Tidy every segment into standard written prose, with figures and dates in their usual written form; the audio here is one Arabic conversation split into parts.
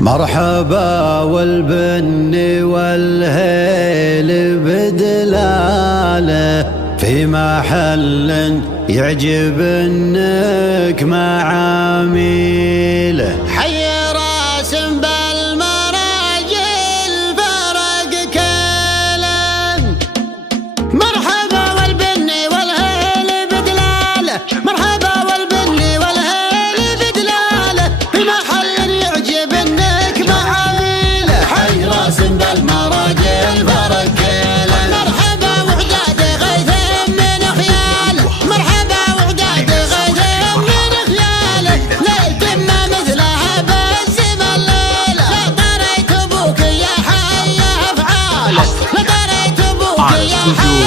مرحبا والبن والهيل بدلاله في محل يعجب انك معاميله. حي راس بالمراجل فرق كلام. مرحبا والبن والهيل بدلاله، مرحبا والبن والهيل بدلاله في محل يعجب انك معاميله. حي راس بالمراجل فرق كلام. مرحبا وحداد غيث من خياله، مرحبا وحداد غيث من خياله. ليلة ما مثلها بالزمن ليلة. لا طريت ابوك يا حي افعاله، لا طريت ابوك يا حي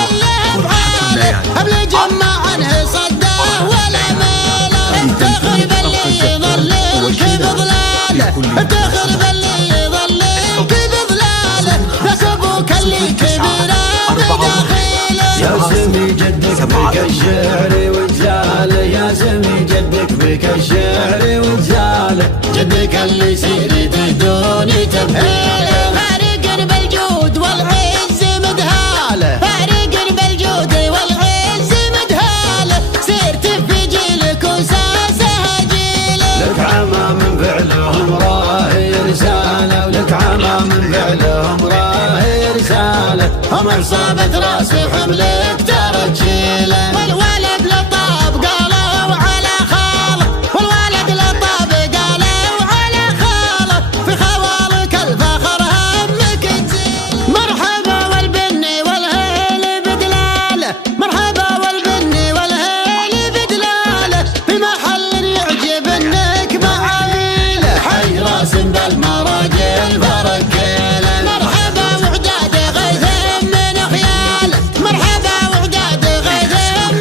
افعاله. قبل جمع عنه صداه ولا ماله. تخرب اللي يظللك بظلاله، تخرب اللي يظللك بظلاله. ذاك ابوك اللي كبيره بداخله. يا سمي جدك بك الشعر وجزاله، يا سمي جدك بك الشعر وجزاله. جدك اللي سيرته دوني تبهيله. فارق بالجود والعز مدهاله، فارق بالجود والعز مدهاله. سيرت في جيلك وساسها جيله. لك عمى من فعلهم راهي رساله، ولك عمى من فعلهم راهي رساله. عمر صابت راس حملك ترى تشيله. والولد لطاب قالوا على خاله، والولد لطاب قالوا على خاله. في خوالك الفخر همك تزيله. مرحبا والبن والهيل بدلاله، مرحبا والبن والهيل بدلاله في محل يعجب انك معاميله. حي راس بالمراجل فرق كيله. مرحبا وحداد غيث من خياله، مرحبا وحداد غيث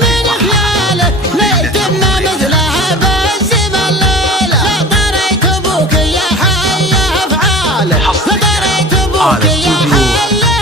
من خياله. ليلة ما مثلها بالزمن ليلة. لا طريت ابوك يا حي افعاله، لا طريت ابوك يا حي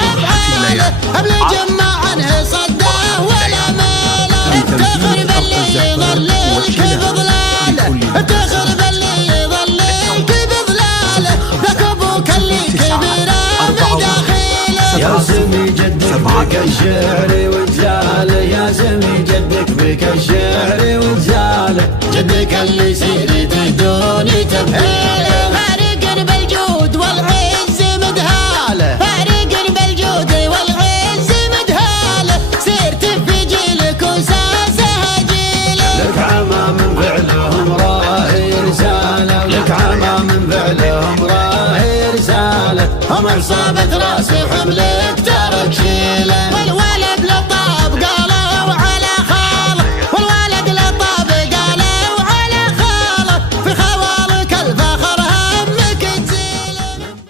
افعاله. قبل جمع عنه صداه ولا ماله. تخرب اللي يظللك بظلاله، تخرب اللي يظللك بظلاله. ذاك ابوك اللي كبيره بداخله. يا سمي جدك بك الشعر وجزاله، يا سمي جدك بك الشعر وجزاله. جدك اللي سيرته دوني تبهيله. فارق بالجود والعز مدهاله، فارق بالجود والعز مدهاله. سيرت في جيلك وساسها جيله. لك عمى من فعلهم راهي رساله، ولك عمى من فعلهم راهي رساله. عمر صابت راس حملك ترى تشيله. والولد لطف